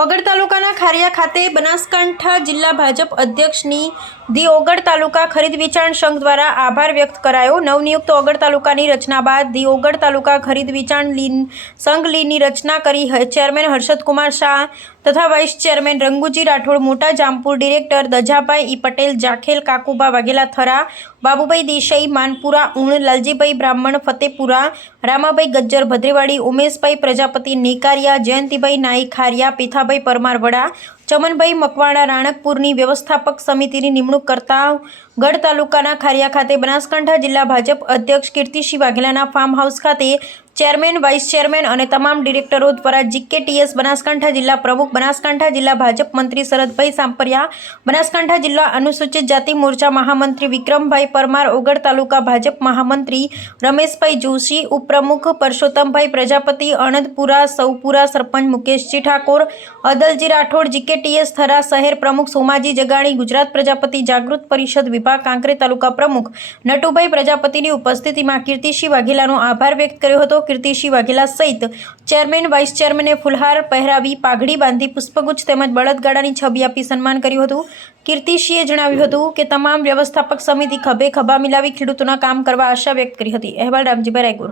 ઓગળ તાલુકાના ખારિયા ખાતે બનાસકાંઠા જિલ્લા ભાજપ અધ્યક્ષની ધી ઓગળ તાલુકા ખરીદ વેચાણ સંઘ દ્વારા આભાર વ્યક્ત કરાયો। નવનિયુક્ત ઓગળ તાલુકાની રચના બાદ ધી ઓગળ તાલુકા ખરીદ વેચાણ સંઘ લીની રચના કરી ચેરમેન હર્ષદકુમાર શાહ તથા વાઇસ ચેરમેન રંગુજી રાઠોડ, મોટા જામપુર, ડિરેક્ટર દજાભાઈ ઈ પટેલ, જાખેલ કાકુબા વાઘેલા થરા, બાબુભાઈ દેસાઈ માનપુરા ઉણ, લાલજીભાઈ બ્રાહ્મણ ફતેપુરા, રામાભાઈ ગજ્જર ભદ્રેવાડી, ઉમેશભાઈ પ્રજાપતિ નેકારિયા, જયંતિભાઈ નાઈ ખારિયા, પીથાભાઈ પરમાર વડા, ચમનભાઈ મકવાણા રાણકપુરની વ્યવસ્થાપક સમિતિની નિમણૂક કરતા ગઢ તાલુકાના ખારિયા ખાતે બનાસકાંઠા જિલ્લા ભાજપ અધ્યક્ષ કીર્તિસિંહ વાઘેલાના ફાર્મ હાઉસ ખાતે ચેરમેન, વાઇસ ચેરમેન અને તમામ ડિરેક્ટરો દ્વારા જીકેટીએસ બનાસકાંઠા જિલ્લા પ્રમુખ, બનાસકાંઠા જિલ્લા ભાજપ મંત્રી શરદભાઈ સાંપરિયા, બનાસકાંઠા જિલ્લા અનુસૂચિત જાતિ મોરચા મહામંત્રી વિક્રમભાઈ પરમાર, ઓગળ તાલુકા ભાજપ મહામંત્રી રમેશભાઈ જોશી, ઉપપ્રમુખ પરસોત્તમભાઈ પ્રજાપતિ, અણદપુરા સૌપુરા સરપંચ મુકેશજી ઠાકોર, અદલજી રાઠોડ, જીકેટીએસ થરા શહેર પ્રમુખ સોમાજી જગાણી, ગુજરાત પ્રજાપતિ જાગૃત પરિષદ વિભાગ કાંકરેજ તાલુકા પ્રમુખ નટુભાઈ પ્રજાપતિની ઉપસ્થિતિમાં કીર્તિસિંહ વાઘેલાનો આભાર વ્યક્ત કર્યો હતો। કીર્તિસિંહ વાઘેલા સહિત ચેરમેન, વાઇસ ચેરમેને ફુલહાર પહેરાવી, પાઘડી બાંધી, પુષ્પગુચ્છ તેમજ બળદગાડાની છબી આપી સન્માન કર્યું હતું। કીર્તિસિંહે જણાવ્યું હતું કે તમામ વ્યવસ્થાપક સમિતિ ખભે ખભા મિલાવી ખેડૂતોના કામ કરવા આશા વ્યક્ત કરી હતી। અહેવાલ રામજીભાઈ રાયગુર।